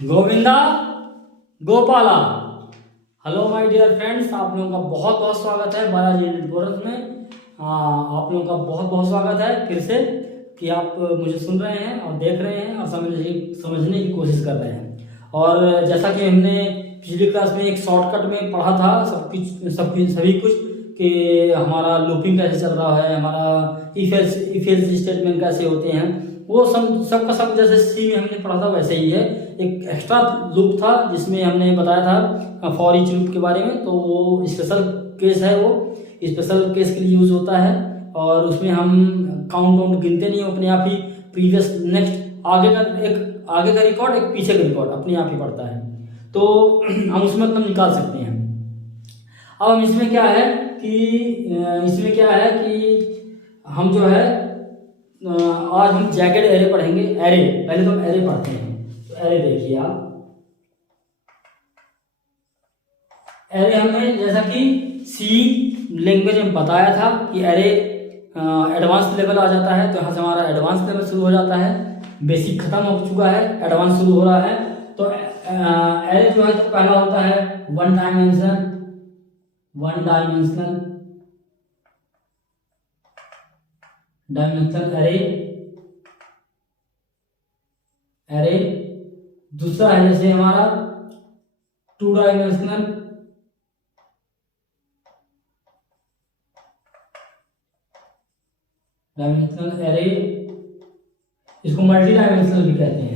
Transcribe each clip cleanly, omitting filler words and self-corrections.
Govinda Gopala. Hello my dear friends, आप लोगों का बहुत बहुत स्वागत है बालाजी कोर्स में। आप लोगों का बहुत बहुत स्वागत है फिर से कि आप मुझे सुन रहे हैं और देख रहे हैं और समझने की कोशिश कर रहे हैं। और जैसा कि हमने पिछली क्लास में एक शॉर्टकट में पढ़ा था सभी कुछ कि हमारा लूपिंग कैसे चल रहा है, हमारा इफ एल्स स्टेटमेंट कैसे होते हैं, वो सबका सब जैसे सी में हमने पढ़ा था वैसे ही है। एक एक्स्ट्रा लूप था जिसमें हमने बताया था फॉर ईच लूप के बारे में, तो वो स्पेशल केस है, वो स्पेशल केस के लिए यूज होता है। और उसमें हम काउंट वाउंट गिनते नहीं, अपने आप ही प्रीवियस नेक्स्ट आगे का रिकॉर्ड एक पीछे का रिकॉर्ड अपने आप ही पड़ता है, तो हम उसमें मतलब निकाल सकते हैं। अब हम इसमें क्या है कि हम जो है आज हम जैकेट एरे पढ़ेंगे। एरे पहले तो हम एरे पढ़ते हैं, तो एरे देखिए आप। एरे हमें जैसा कि सी लैंग्वेज में बताया था कि एरे एडवांस लेवल आ जाता है, तो यहाँ से हमारा एडवांस लेवल शुरू हो जाता है। बेसिक खत्म हो चुका है, एडवांस शुरू हो रहा है। तो एरे जो है तो पहला होता है वन डायमेंशनल एरे। दूसरा है जैसे हमारा टू डायमेंशनल एरे, इसको मल्टी डायमेंशनल भी कहते हैं।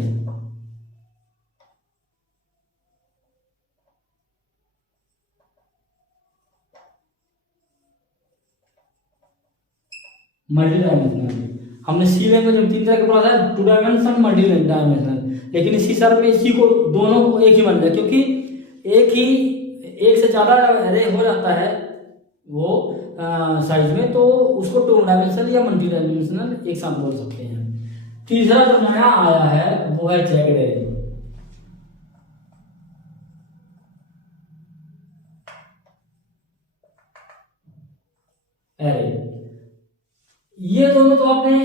मल्टी डायमेंशनल हमने सी लैंग्वेज में तीन तरह के पढ़ा था, टू डायमेंशनल, मल्टी डायमेंशनल। लेकिन इसी सर में इसी को दोनों को एक ही मान लिया, क्योंकि एक से ज्यादा एरे हो जाता है वो साइज में, तो उसको टू डायमेंशनल या मल्टी डायमेंशनल एक साथ बोल सकते हैं। तीसरा जो नया आया है वो है जैकेट एरे। ये दोनों तो आपने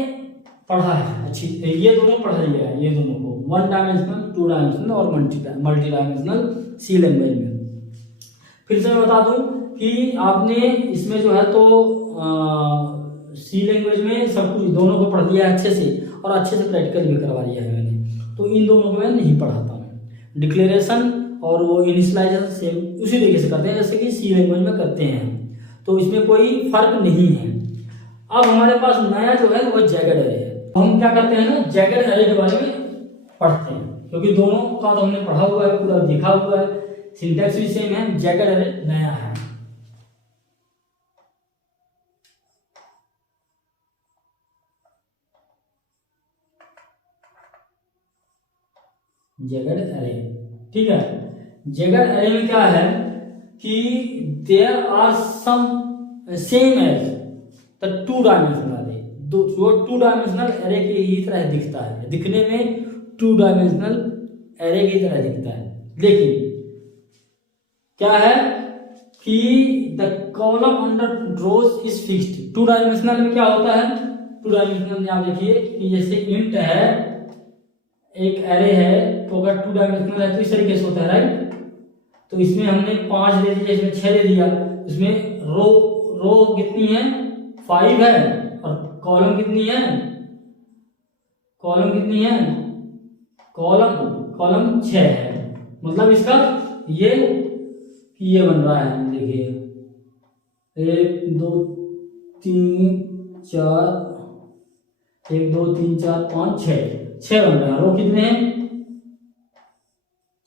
पढ़ा है अच्छी, ये दोनों पढ़ा लिया है, ये दोनों को वन डायमेंशनल, टू डायमेंशनल और मल्टी डायमेंशनल सी लैंग्वेज में। फिर से मैं बता दूं कि आपने इसमें जो है तो सी लैंग्वेज में सब कुछ दोनों को पढ़ लिया अच्छे से, और अच्छे से प्रैक्टिकल भी करवा लिया है मैंने। तो इन दोनों को मैं नहीं पढ़ाता हूँ। डिक्लेरेशन और वो इनिशियलाइजेशन सेम उसी तरीके से करते हैं जैसे कि सी लैंग्वेज में करते हैं, तो इसमें कोई फर्क नहीं है। अब हमारे पास नया जो है वो जैकेट एरे है। हम क्या करते हैं ना, जैकेट एरे के बारे में पढ़ते हैं, क्योंकि दोनों का तो हमने पढ़ा हुआ है, पूरा देखा हुआ है, सिंटैक्स भी सेम है। जैकेट एरे नया है। जैकेट एरे, ठीक है। जैकेट एरे में क्या है कि there are some same as the two dimensional array. जो टू डायमेंशनल एरे की ही तरह दिखता है, दिखने में टू डायमेंशनल एरे की तरह दिखता है, लेकिन क्या है कि the column under rows is fixed. Two dimensional में क्या होता है, टू डायमेंशनल में आप देखिए कि जैसे इंट है, एक एरे है, तो अगर टू डायमेंशनल है तो इस तरीके से होता है, राइट। तो इसमें हमने 5 दे दिया, इसमें 6 दे दिया। इसमें रो कितनी है, 5 है, और कॉलम कितनी है, कॉलम 6 है। मतलब इसका ये बन रहा है, देखिए 1 2 3 4 1 2 3 4 5 6 बन रहा है। रो कितने हैं,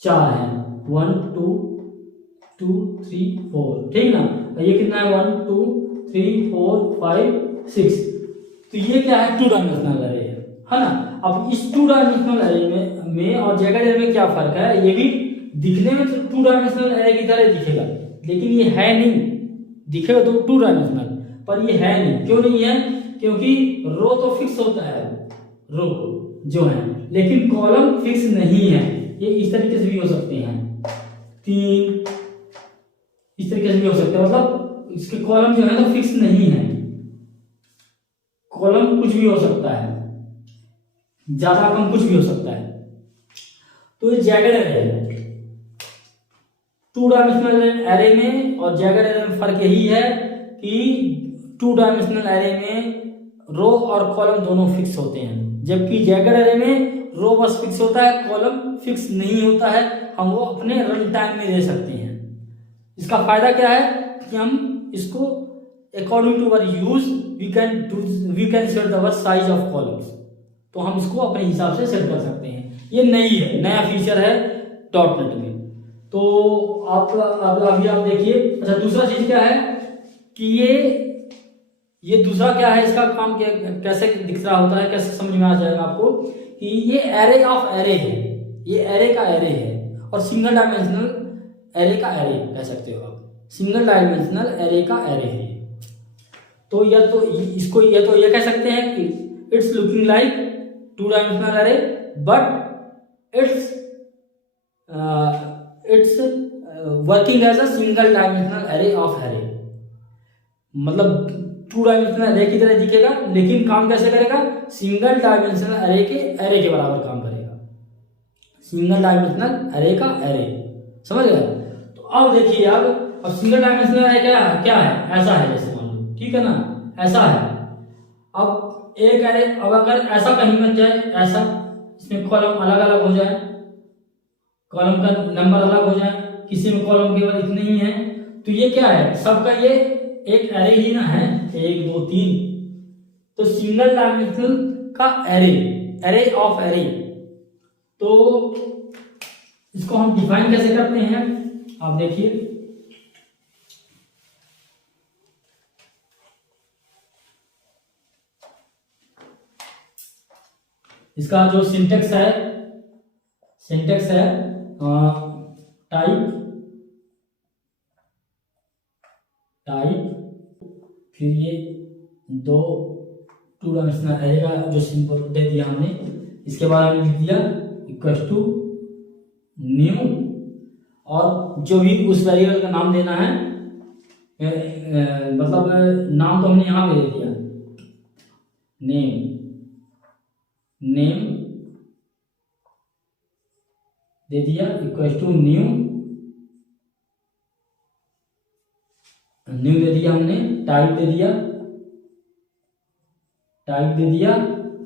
4 है, 1 2 2 3 4, ठीक ना। और ये कितना है, 1 2 3 4 5 6। तो ये क्या है, टू डायमेंशनल एरे है ना। अब इस टू डायमेंशनल एरे में और जैकेट एरे में क्या फर्क है, ये भी दिखने में तो टू डायमेंशनल एरे की तरह दिखेगा, लेकिन ये है नहीं। दिखेगा तो टू डायमेंशनल, पर ये है नहीं। क्यों नहीं है, क्योंकि रो तो फिक्स होता है, रो जो है, लेकिन कॉलम फिक्स नहीं है। ये इस तरीके से भी हो सकते हैं, 3 इस तरीके से भी हो सकते हैं, मतलब इसके कॉलम जो है तो फिक्स नहीं है। कॉलम कुछ भी हो सकता है, ज्यादा कम कुछ भी हो सकता है। तो ये जैगड एरे है। 2 डायमेंशनल एरे में और जैगड एरे में फर्क यही है कि 2 डायमेंशनल एरे में रो और कॉलम दोनों फिक्स होते हैं, जबकि जैगड एरे में रो बस फिक्स होता है, कॉलम फिक्स नहीं होता है। हम वो अपने रन टाइम में दे सकते हैं। इसका फायदा क्या है कि हम इसको according to our use we can set the size of columns. तो हम इसको अपने हिसाब से सेट कर सकते हैं। ये नया फीचर है डॉटनेट में। तो आप अभी आप देखिए। अच्छा, दूसरा चीज क्या है कि ये दूसरा क्या है, इसका काम क्या कैसे दिख रहा होता है, कैसे समझ में आ जाएगा आपको कि ये एरे ऑफ एरे है। ये एरे का एरे है और सिंगल डायमेंशनल एरे का एरे कह सकते हो आप। सिंगल डायमेंशनल एरे का एरे है। तो या तो इसको ये कह सकते हैं कि it's looking like 2 dimensional array but it's working as a single dimensional array of array. मतलब 2 डायमेंशनल एरे की तरह दिखेगा, लेकिन काम कैसे करेगा? सिंगल डायमेंशनल एरे के बराबर काम करेगा। सिंगल डायमेंशनल एरे का एरे, समझ गए? तो अब देखिए, अब सिंगल डायमेंशनल एरे क्या है? ऐसा है, जैसे मान लो, ठीक है ना, ऐसा है। अब एक एरे, अब अगर ऐसा कहीं बन जाए, ऐसा इसमें कॉलम अलग अलग हो जाए, कॉलम का नंबर अलग हो जाए, किसी में कॉलम केवल इतने ही है, तो ये क्या है? सबका ये एक एरे ही ना है, 1 2 3। तो सिंगल डायमेंशनल का एरे ऑफ एरे। तो इसको हम डिफाइन कैसे करते हैं, आप देखिए। इसका जो सिंटेक्स है टाइप, फिर ये 2 डायमेंशनल एरे का जो सिंबल दे दिया हमने, इसके बाद हमने लिख दिया इक्वल टू न्यू, और जो भी उस वेरिएबल का नाम देना है, मतलब नाम तो हमने यहाँ पे दे दिया, नेम दे दिया इक्वल टू न्यू दे दिया हमने, टाइप दे दिया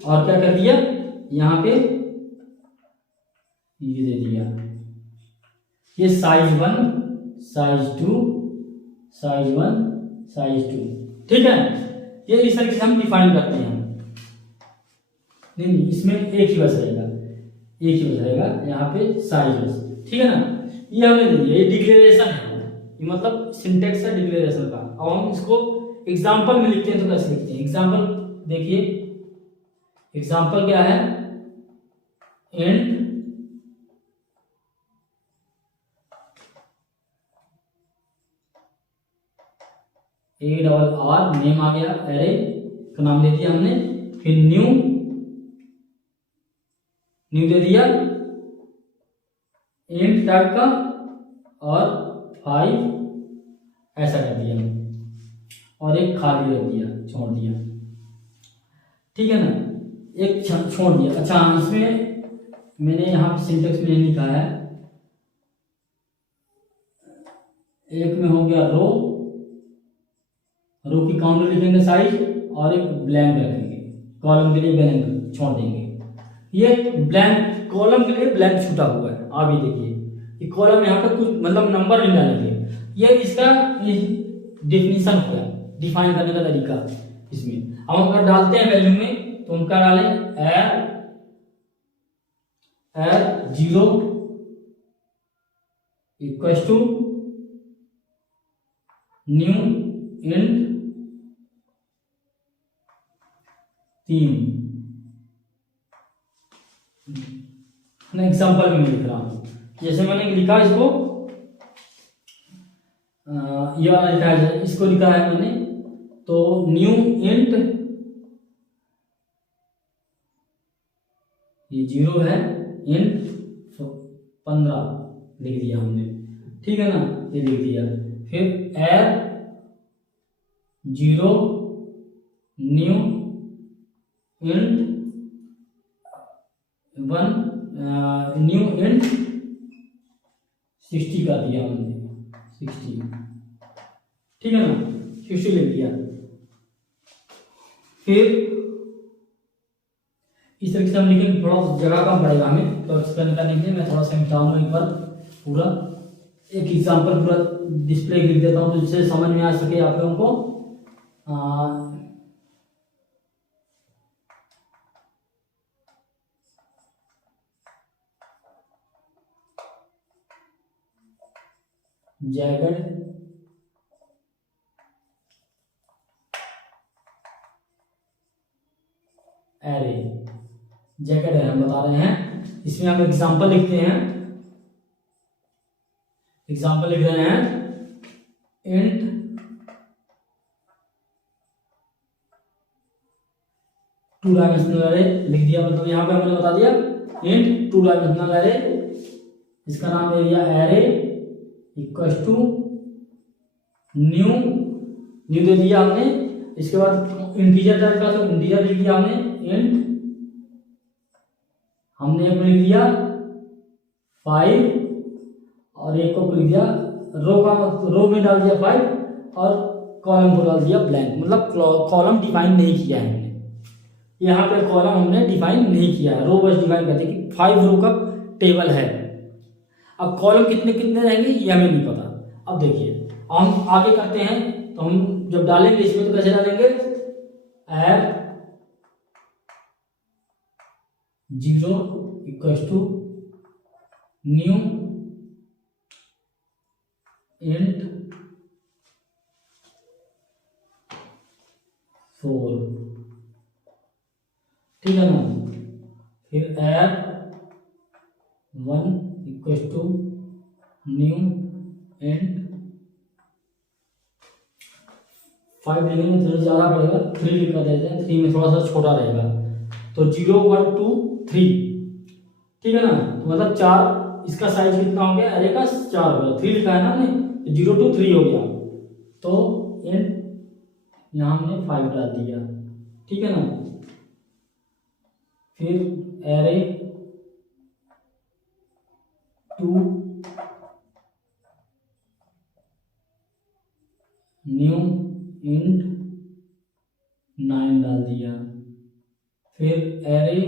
और क्या कर दिया यहाँ पे, ये दे दिया, ये साइज 1 साइज 2 साइज 1 साइज 2, ठीक है। ये इस तरीके से हम डिफाइन करते हैं। नहीं, इसमें एक ही बस रहेगा यहाँ पे साइज बस, ठीक है ना। ये हमने दे दिया, ये डिक्लेरेशन है, ये मतलब सिंटेक्स है डिक्लेरेशन का। अब हम इसको एग्जांपल में लिखते हैं, तो कैसे लिखते हैं? एग्जांपल देखिए, एग्जांपल क्या है? इंट ARR नेम आ गया, एरे का नाम दे दिया हमने, फिर न्यू दे दिया इंट टाइप का, और 5 ऐसा कर दिया, और एक खाली रख दिया, छोड़ दिया, ठीक है ना, एक छोड़ दिया। अच्छा, इसमें मैंने यहाँ सिंटेक्स में नहीं लिखा है, एक में हो गया रो की काउंटर लिखेंगे साइज, और एक ब्लैंक रखेंगे, कॉलम के लिए ब्लैंक छोड़ देंगे। ये ब्लैंक कॉलम के लिए ब्लैंक छूटा हुआ है, आप ये देखिए, ये कॉलम यहाँ पे कुछ मतलब नंबर नहीं डालेंगे। ये इसका डेफिनेशन हो गया, डिफाइन करने का तरीका इसमें। अब हम अगर डालते हैं वैल्यू में, तो हम क्या डालें? एर 0 इक्वल टू न्यू इंट 3। मैं एग्जांपल में लिख रहा हूं, जैसे मैंने लिखा इसको, ये वाला लिखा है, इसको लिखा है मैंने, तो न्यू इंट, ये 0 है, इंट 15 लिख दिया हमने, ठीक है ना, ये लिख दिया। फिर एर 0 न्यू इंट 1 न्यू इंट 60 कर दिया हमने, 60, ठीक है ना, 60 लिख दिया। फिर इस तरीके से हम लिखेंगे, थोड़ा जगह कम पड़ेगा हमें, तो एक्सप्लेन करने के लिए मैं थोड़ा समझाऊंगा एक बार पूरा, एक एग्जांपल पूरा डिस्प्ले लिख देता हूँ जिससे समझ में आ सके आप लोगों को। जैकेट एरे, जैकेट एरे हम बता रहे हैं, इसमें हम एग्जांपल लिखते हैं, एग्जांपल लिख रहे हैं इंट टू डायमेंशनल एरे लिख दिया, मतलब यहाँ पे हमने बता दिया इंट टू डायमेंशनल एरे, इसका नाम दे दिया array equal to new, new दे दिया हमने। इसके बाद इंटीजर टाइप का, तो इंटीजर लिख दिया हमने इंट, हमने एक लिख दिया 5 और एक को लिख दिया रो का, रो में डाल दिया 5 और कॉलम को डाल दिया ब्लैंक, मतलब कॉलम डिफाइन नहीं किया है हमने, यहाँ पे कॉलम हमने डिफाइन नहीं किया है, रो बस डिफाइन करते कि 5 रो का टेबल है। अब कॉलम कितने कितने रहेंगे ये हमें नहीं पता। अब देखिए हम आगे करते हैं, तो हम जब डालेंगे इसमें तो कैसे डालेंगे, app 0 equal to new int 4, ठीक है ना। फिर app 1 equal to new int 5 लिखेंगे थोड़ा ज़्यादा पड़ेगा, 3 लिख कर देते हैं, 3 में थोड़ा सा छोटा रहेगा, तो 0 1 2 3, ठीक है ना। तो मतलब 4, इसका साइज कितना हो गया, अरे का 4 हो गया, 3 लिखा है ना हमने, 0 2 3 हो गया, तो इंट यहाँ हमने 5 डाल दिया, ठीक है ना। फिर एरे 2 न्यू इंट 9 डाल दिया। फिर एरे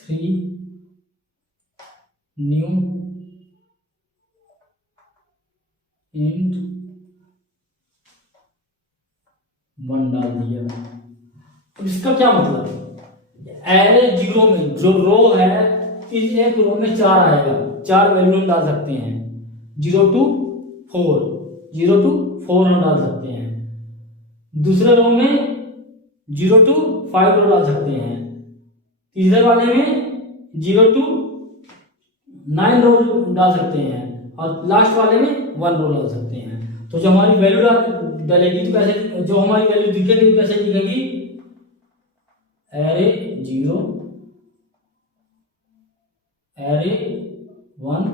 3 न्यू इंट 1 डाल दिया। तो इसका क्या मतलब, एरे 0 में जो रो है, इस एक रो में 4 आएगा, 4 वैल्यू हम डाल सकते हैं, 0 to 4, 0 to 4 हम डाल सकते हैं। दूसरे रो में 0 to 5 रो डाल सकते हैं। तीसरे वाले में 0 to 9 रो डाल सकते हैं, और लास्ट वाले में 1 रो डाल सकते हैं। तो जो हमारी वैल्यू डलेगी तो कैसे, जो हमारी वैल्यू दिखेगी तो कैसे दिखेगी, एरे 0 एरे 1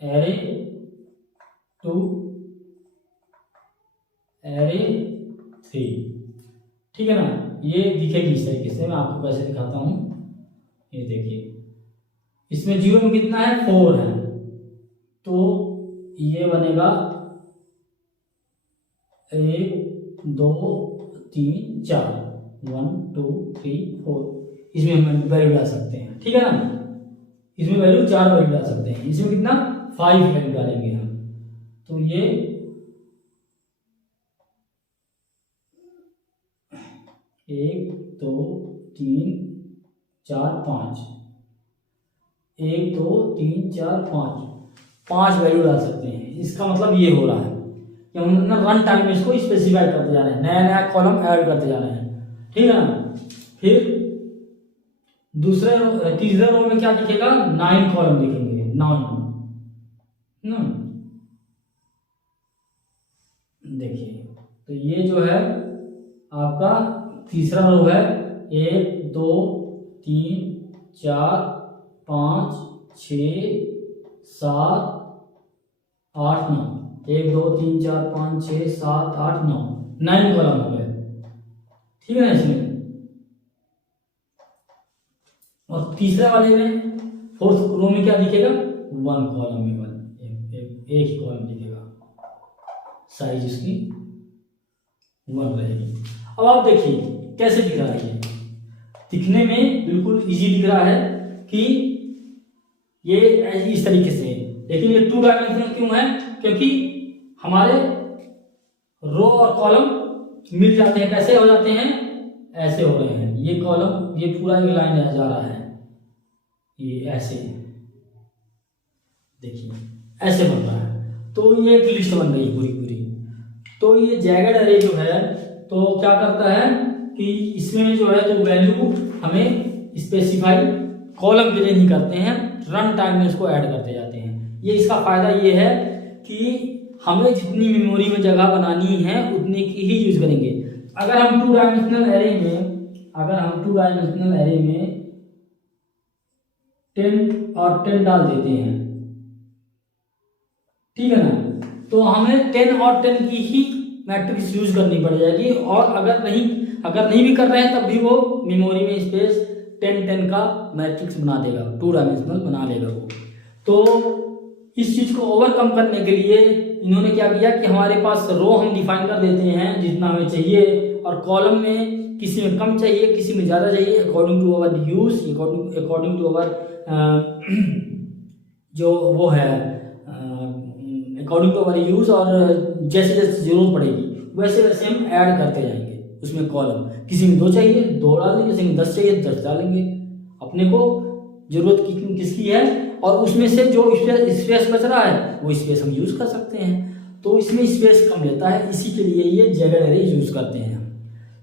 एरे 2 एरे 3, ठीक है ना। ये दिखेगी इस तरीके से, मैं आपको कैसे दिखाता हूं, ये देखिए इसमें 0 में कितना है, 4 है, तो ये बनेगा 1 2 3 4, 1 2 3 4, इसमें हम वैल्यू डाल सकते हैं, ठीक है ना। इसमें वैल्यू 4 वैल्यू डाल सकते हैं, इसमें कितना 5 वैल्यू डालेंगे हम, तो ये 1 2 3 4 5, 1 2 3 4 5, 5 वैल्यू डाल सकते हैं। इसका मतलब ये हो रहा है कि हम ना रन टाइम में इसको स्पेसिफाई करते जा रहे हैं, नया नया कॉलम ऐड करते जा रहे हैं, ठीक है ना। फिर तीसरे रो में क्या दिखेगा, 9 कॉलम दिखेंगे, 9 ना, देखिए तो ये जो है आपका तीसरा रो है, 1 2 3 4 5 6 7 8 9, 1 2 3 4 5 6 7 8 9, 9 कॉलम हो गए, ठीक है ना। इसमें और तीसरे वाले में, फोर्थ रो में क्या दिखेगा, 1 कॉलम में 1, एक ही कॉलम दिखेगा, साइज इसकी 1 रहेगी। अब आप देखिए कैसे दिख रहा है, ये दिखने में बिल्कुल इजी दिख रहा है कि ये इस तरीके से, लेकिन ये 2 डायमेंशनल क्यों है, क्योंकि हमारे रो और कॉलम मिल जाते हैं। कैसे हो जाते हैं, ऐसे हो रहे हैं, ये कॉलम, ये पूरा एक लाइन जा रहा है, ये ऐसे देखिए ऐसे बन रहा है, तो ये एक लिस्ट बन रही है पूरी पूरी। तो ये जैगड अरे जो है, तो क्या करता है कि इसमें जो है तो वैल्यू हमें स्पेसिफाई कॉलम के लिए नहीं करते हैं, रन टाइम में इसको ऐड करते जाते हैं। ये इसका फायदा ये है कि हमें जितनी मेमोरी में जगह बनानी है उतनी की ही यूज करेंगे। अगर हम 2 डायमेंशनल एरे में 10 और 10 डाल देते हैं, ठीक है ना, तो हमें 10 और 10 की ही मैट्रिक्स यूज करनी पड़ जाएगी। और अगर नहीं भी कर रहे हैं तब भी वो मेमोरी में स्पेस 10 का मैट्रिक्स बना देगा, 2 डायमेंशनल बना लेगा वो। तो इस चीज को ओवरकम करने के लिए इन्होंने क्या किया कि हमारे पास रो हम डिफाइन कर देते हैं जितना हमें चाहिए, और कॉलम में किसी में कम चाहिए, किसी में ज़्यादा चाहिए, according to our use, according to our जो वो है, अकॉर्डिंग टू अवर यूज, और जैसे जैसे जरूरत पड़ेगी वैसे वैसे हम ऐड करते जाएंगे उसमें कॉलम। किसी में 2 चाहिए 2 डाल देंगे, किसी में 10 चाहिए 10 डालेंगे, अपने को जरूरत किसकी है, और उसमें से जो स्पेस बच रहा है वो स्पेस हम यूज कर सकते हैं। तो इसमें स्पेस कम लेता है, इसी के लिए ये जैगड अरे यूज करते हैं।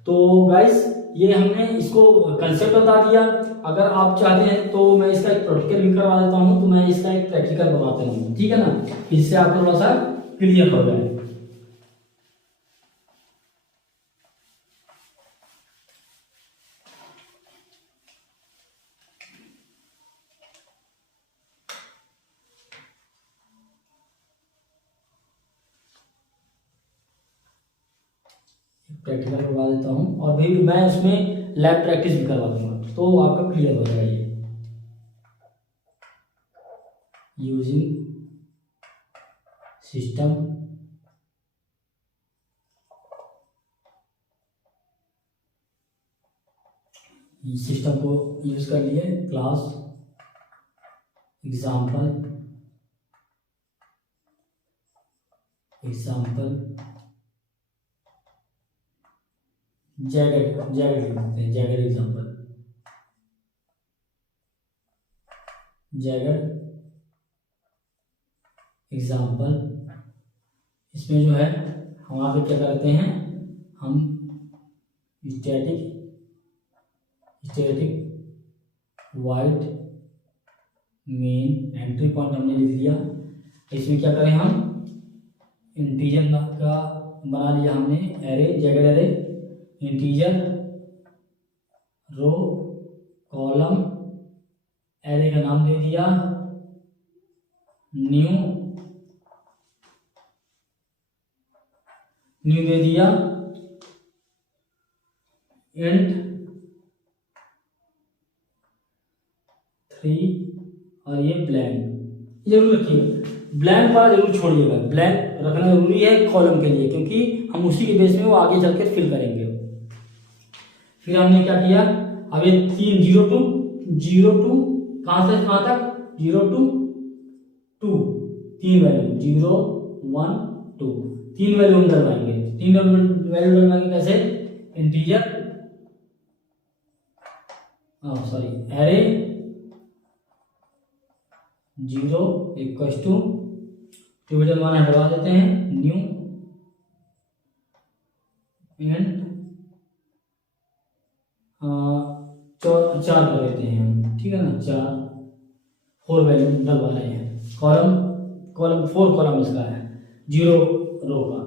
तो गाइस ये हमने इसको कंसेप्ट बता दिया। अगर आप चाहते हैं तो मैं इसका एक प्रैक्टिकल भी करवा देता हूँ, तो मैं इसका एक प्रैक्टिकल करवाता हूँ, ठीक है ना, इससे आपको थोड़ा सा क्लियर हो जाए। प्रैक्टिकल करवा देता हूँ, और भी मैं उसमें लैब प्रैक्टिस भी करवा दूंगा, तो आपका क्लियर हो जाएगा। ये यूजिंग सिस्टम को यूज कर लिए, क्लास एग्जाम्पल जैगड एग्जाम्पल, इसमें जो है हम वहाँ पे क्या करते हैं, हम static wide main entry point हमने लिख लिया। इसमें क्या करें, हम इंटीजर का बना लिया हमने array, jagged array, integer row column, array का नाम दे दिया न्यू दे दिया, इंट 3, और ये ब्लैंक जरूर रखिएगा, ब्लैंक वाला जरूर छोड़िएगा, ब्लैंक रखना जरूरी है कॉलम के लिए, क्योंकि हम उसी के बेस में वो आगे चल के फिल करेंगे। फिर हमने क्या किया, अब ये 3 0 टू कहाँ से कहाँ तक, 0 to 2, 3 वैल्यू 0 1 2, 3 वैल्यू हम डलवाएंगे। 3 वैल्यू डलवाएंगे कैसे, integer array 0 equals to, division 1 हटवा देते हैं, न्यू एंड 4 कर देते हैं हम, ठीक है ना, 4 वैल्यू डलवा रहे हैं। कॉलम 4 कॉलम इसका है, 0 रो का,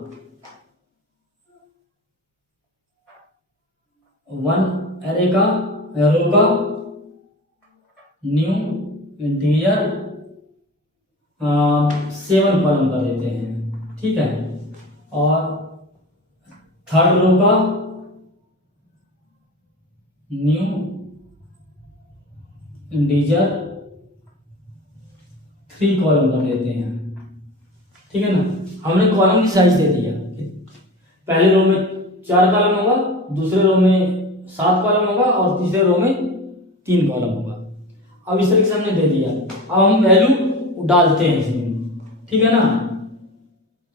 1 एरे का रो का, न्यू इंटीजर 7 कॉलम कर देते हैं, ठीक है, और 3rd रो का न्यू इंटीजर 3 कॉलम का देते हैं, ठीक है ना। हमने कॉलम की साइज दे दिया, पहले रो में 4 कॉलम होगा, दूसरे रो में 7 कॉलम होगा और तीसरे रो में 3 कॉलम होगा। अब इस तरीके से हमने दे दिया, अब हम वैल्यू डालते हैं इसमें, ठीक है ना।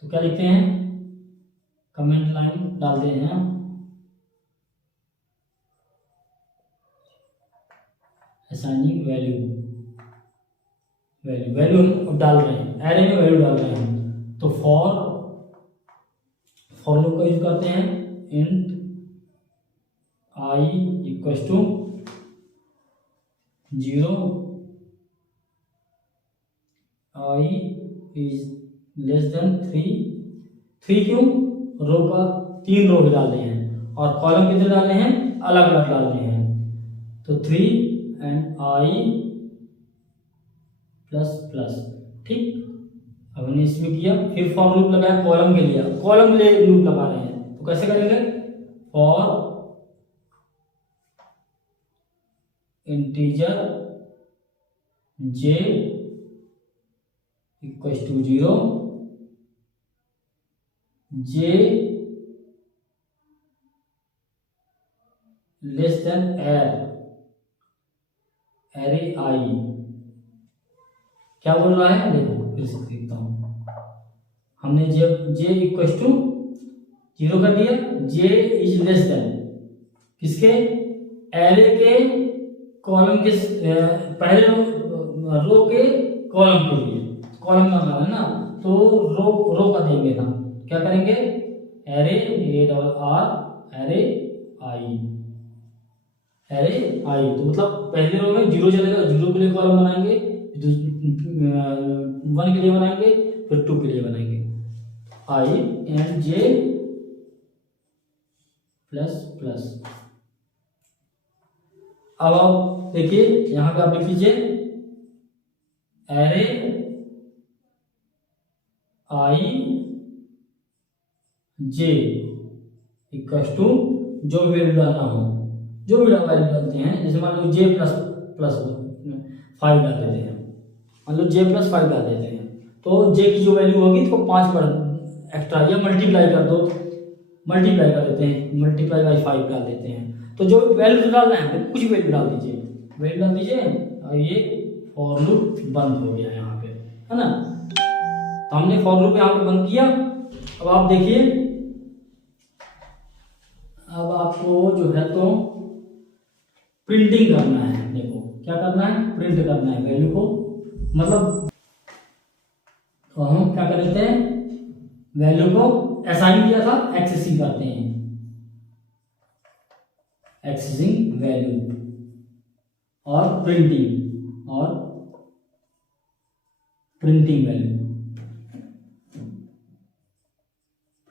तो क्या लिखते हैं, कमेंट लाइन डालते हैं, असाइनिंग वैल्यू, वैल्यू हम डाल रहे हैं, एरे में वैल्यू डाल रहे हैं। तो फॉर लूप का यूज करते हैं, int i equals to 0, i is less than 3 क्यों, रो का 3 रो भी डालने हैं और कॉलम कितने डालने हैं, अलग अलग डालने हैं। तो 3 एंड आई प्लस प्लस, ठीक। अब हमने इसमें किया, फिर फॉर लूप लगाया कॉलम के लिए, कॉलम ले लूप लगा रहे हैं, तो कैसे करेंगे, for integer j equals to 0, j less than array i, क्या बोल रहा है, देखो फिर से देखता हूं, हमने j इक्वल्स टू 0 कर दिया, j इज लेस देन किसके, एरे के कॉलम के पहले रो के कॉलम के लिए, कॉलम का नाम है ना, तो रो का देंगे ना, क्या करेंगे, एरे एरे आई, एरे आई, तो मतलब पहले रो में 0 चलेगा, 0 के लिए कॉलम बनाएंगे, 1 के लिए बनाएंगे, फिर 2 के लिए बनाएंगे, i and j plus plus. अब आप देखिए यहां पे आप लिख लीजिए, array i j equals to जो भी वैल्यू डालना हो, जो भी वैल्यू डालते हैं, जैसे मान लो जे प्लस प्लस 5 डाल देते हैं, मान लो जे प्लस 5 डाल देते हैं, तो जे की जो वैल्यू होगी तो 5 पर एक्स्ट्रा या मल्टीप्लाई कर दो, मल्टीप्लाई कर देते हैं, मल्टीप्लाई बाई 5 डाल देते हैं। तो जो वैल्यू डालना है कुछ वैल्यू डाल दीजिए, वैल्यू डाल दीजिए, और ये फॉर लूप बंद हो गया यहाँ पे, है ना। तो हमने फॉर लूप यहाँ पे बंद किया। अब आप देखिए, अब आपको जो है तो प्रिंटिंग करना है, देखो क्या करना है, प्रिंट करना है वैल्यू को, मतलब तो हम क्या करते हैं, वैल्यू को असाइन किया था, एक्सेसिंग करते हैं, एक्सेसिंग वैल्यू और प्रिंटिंग वैल्यू,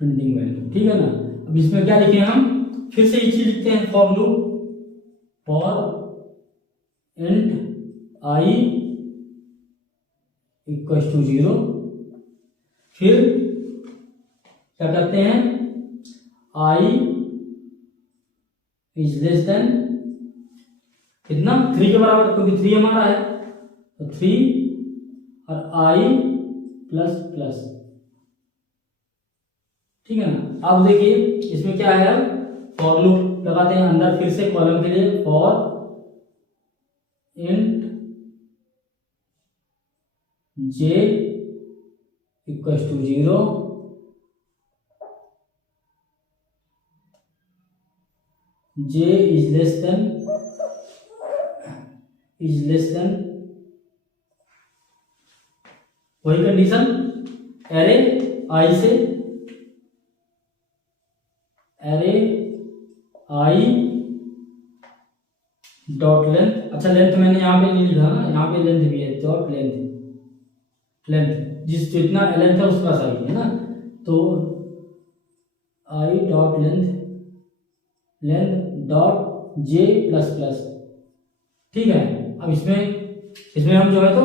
प्रिंटिंग वैल्यू, ठीक है ना। अब इसमें क्या लिखे हम, फिर से ये चीज लिखते हैं, for loop for int i equals to 0, फिर क्या करते हैं, आई इज लेस देन कितना, 3 के बराबर, क्योंकि 3 हमारा है, तो 3 और आई प्लस प्लस, ठीक है ना। अब देखिए इसमें क्या है, फॉर लूप लगाते हैं अंदर, फिर से कॉलम के लिए, for int j equals to 0, j is less than वही कंडीशन, एरे आई से, एरे आई डॉट लेंथ, अच्छा लेंथ मैंने यहाँ पे नहीं लिखा ना, यहाँ पे लेंथ भी है, डॉट लेंथ जिस जितना लेंथ है उसका सही है ना, तो आई dot length dot J plus plus, ठीक है। अब इसमें हम जो है तो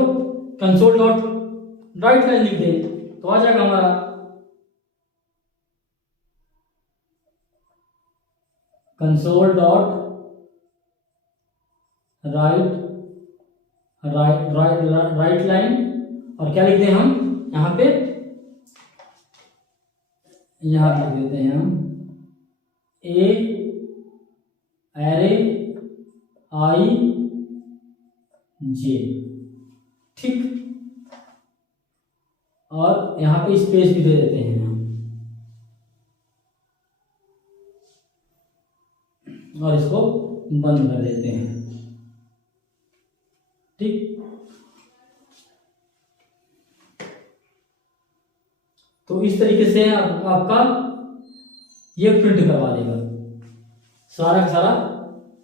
कंसोल डॉट राइट लाइन लिख दें तो आ जाएगा हमारा, console dot right right line, और क्या लिखते हैं हम यहाँ पे, यहाँ लिख देते हैं हम ए एरे आई जे, ठीक। और यहाँ पे स्पेस भी दे देते हैं हम, और इसको बंद कर देते हैं, ठीक। तो इस तरीके से आपका ये प्रिंट करवा देगा सारा का सारा।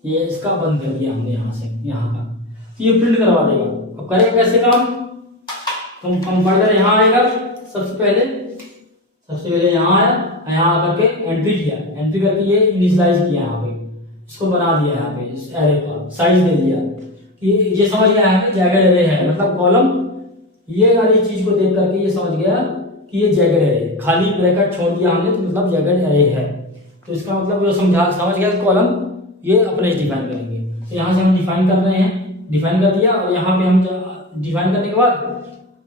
ये इसका बंद कर दिया हमने यहाँ से, यहाँ का, तो ये प्रिंट करवा देगा। अब करेगा कैसे काम, कंपाइलर यहाँ आएगा, सबसे पहले यहाँ आया, यहाँ आकर के एंट्री किया, एंट्री करके ये इनिशियलाइज किया, यहाँ पे इसको बना दिया, यहाँ पे इस एरे का साइज दे दिया कि ये समझ गया है जैगड एरे है, मतलब कॉलम, ये वाली चीज को देख करके ये समझ गया कि ये जैगड एरे, खाली ब्रैकेट छोड़ दिया हमने तो मतलब जैगड एरे है। तो इसका मतलब जो समझ गया कॉलम ये अपने डिफाइन करेंगे। तो यहाँ से हम डिफाइन कर रहे हैं, डिफाइन कर दिया, और यहाँ पे हम डिफाइन करने के बाद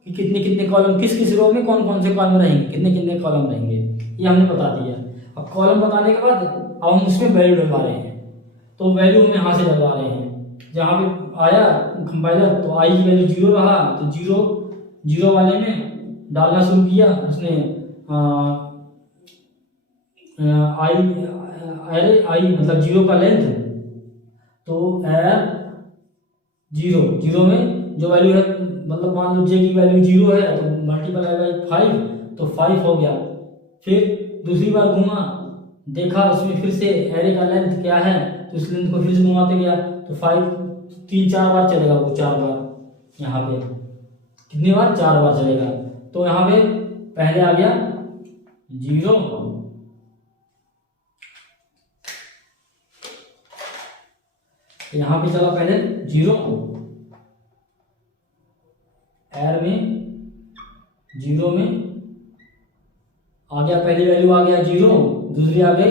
कि कितने कितने कॉलम, किस किस रो में कौन कौन से कॉलम रहेंगे, कितने कितने कॉलम रहेंगे, ये हमने बता दिया। अब कॉलम बताने के बाद अब हम उसमें वैल्यू डलवा रहे हैं, तो वैल्यू हम यहाँ से डलवा रहे हैं। जहाँ पे आया कंपाइलर तो आई की वैल्यू 0 रहा, तो 0 वाले में डालना शुरू किया उसने, आई मतलब 0 का लेंथ, तो एर 0 में जो वैल्यू है, मतलब मान लो जे की वैल्यू 0 है तो मल्टीप्लाई बाई 5, तो 5 हो गया। फिर दूसरी बार घुमा, देखा उसमें फिर से एरे का लेंथ क्या है, तो उस लेंथ को फिर से घुमाते गया, तो 5 3-4 बार चलेगा वो, 4 बार, यहाँ पे कितनी बार, 4 बार चलेगा। तो यहाँ पे पहले आ गया 0, यहाँ पे चला पहले 0, एर में 0 में आ गया, पहली वैल्यू आ गया 0, दूसरी आ गई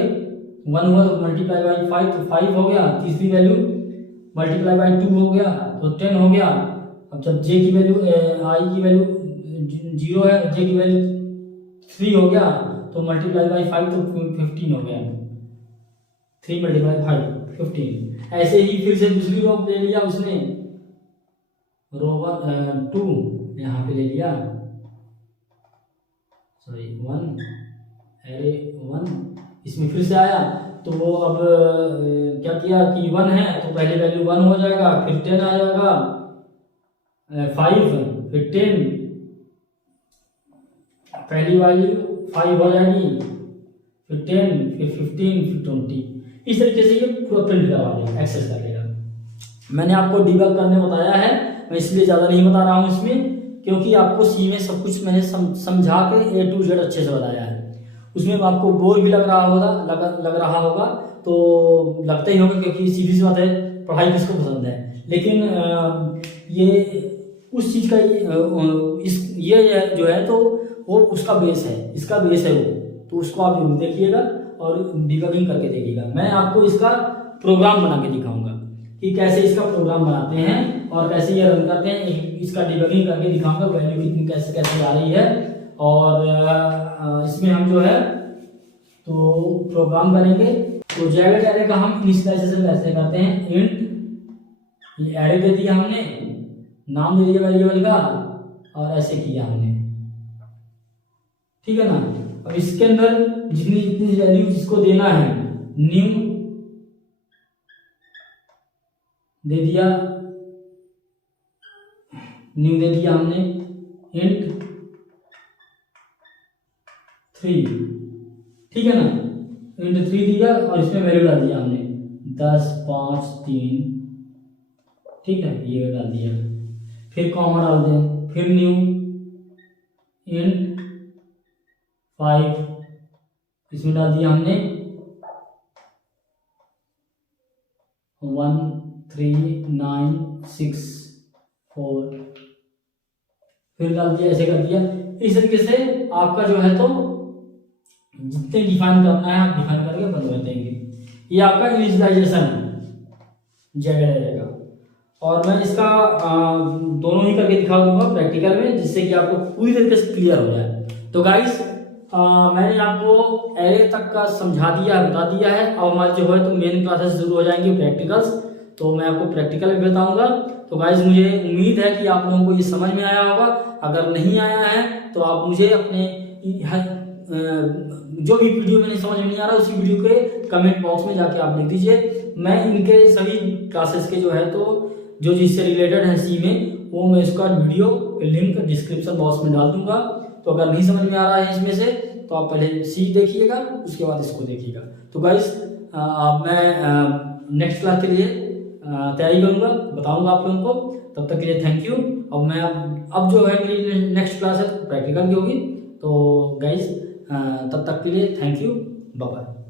1 हुआ तो मल्टीप्लाई बाई 5, तो 5 हो गया, तीसरी वैल्यू मल्टीप्लाई बाई 2 हो गया तो 10 हो गया। अब जब जे की वैल्यू, आई की वैल्यू 0 है, जे की वैल्यू 3 हो गया, तो मल्टीप्लाई बाई 5 तो 15 हो गया, 3 मल्टीप्लाई 5 15। ऐसे ही फिर से दूसरी रो ले लिया उसने, रो 2 यहाँ पे ले लिया, सॉरी 1 एरे 1, इसमें फिर से आया, तो वो अब क्या किया कि 1 है तो पहले वैल्यू 1 हो जाएगा, फिर 10 आ जाएगा, 5 फिर 10, पहली वैल्यू 5 हो जाएगी, फिर 10 फिर 15 फिर 20। इस तरीके से ये पूरा प्रिंट करवा देगा, एक्सेस कर लेगा। मैंने आपको डिबग करने बताया है, मैं इसलिए ज़्यादा नहीं बता रहा हूँ इसमें, क्योंकि आपको सी में सब कुछ मैंने समझा के A to Z अच्छे से बताया है। उसमें आपको बोर भी लग रहा होगा तो लगता ही होगा, क्योंकि सीधी सी बात है, पढ़ाई किसको पसंद है। लेकिन ये उस चीज़ का ये जो है तो वो उसका बेस है, इसका बेस है वो, तो उसको आप जरूर देखिएगा और डिबगिंग करके देखिएगा। मैं आपको इसका प्रोग्राम बना के दिखाऊंगा कि कैसे इसका प्रोग्राम बनाते हैं और कैसे ये रन करते हैं, इसका डिबगिंग करके दिखाऊंगा, वैल्यू कितनी कैसे कैसे आ रही है। और इसमें हम जो है तो प्रोग्राम करेंगे। तो जैगड एरे का हम इनिशियलाइजेशन कैसे करते हैं, इंट, ये एरे दे दिया हमने, नाम दे दिया वेरिएबल का, और ऐसे किया हमने, ठीक है ना। अब इसके अंदर जितनी जितनी वैल्यू जिसको देना है, न्यू दे दिया, न्यू दे दिया हमने, इंट 3, ठीक है ना, इंट 3 दिया और इसमें वैल्यू डाल दिया हमने 10 5 3, ठीक है, ये डाल दिया। फिर कॉमा डाल दें, फिर न्यू इंट 5, इसमें डाल दिया हमने 1 3 9 6 4, फिर डाल दिया, ऐसे कर दिया। इस तरीके से आपका जो है तो जितने डिफाइन करना है आप डिफाइन करके बंद कर देंगे। ये आपका इनिशियलाइजेशन जैगड एरे का। और मैं इसका दोनों ही करके दिखा दूंगा प्रैक्टिकल में, जिससे कि आपको पूरी तरीके से क्लियर हो जाए। तो गाइस मैंने आपको एरे तक का समझा दिया है, बता दिया है। अब हमारे जो है तो मेन क्लासेस शुरू हो जाएंगे प्रैक्टिकल्स, तो मैं आपको प्रैक्टिकल भी बताऊंगा। तो गाइस मुझे उम्मीद है कि आप लोगों को ये समझ में आया होगा। अगर नहीं आया है तो आप मुझे अपने जो भी वीडियो में नहीं समझ में नहीं आ रहा उसी वीडियो के कमेंट बॉक्स में जाके आप लिख दीजिए। मैं इनके सभी क्लासेस के जो है तो जो जिससे रिलेटेड है सी में, वो मैं इसका वीडियो लिंक डिस्क्रिप्शन बॉक्स में डाल दूंगा। तो अगर नहीं समझ में आ रहा है इसमें से तो आप पहले सी देखिएगा, उसके बाद इसको देखिएगा। तो गाइस मैं नेक्स्ट क्लास के लिए तैयारी करूंगा, बताऊंगा आप लोगों को। तब तक के लिए थैंक यू। अब मैं अब जो है मेरी नेक्स्ट क्लास है प्रैक्टिकल की होगी। तो गाइस तब तक के लिए थैंक यू, बाय बाय।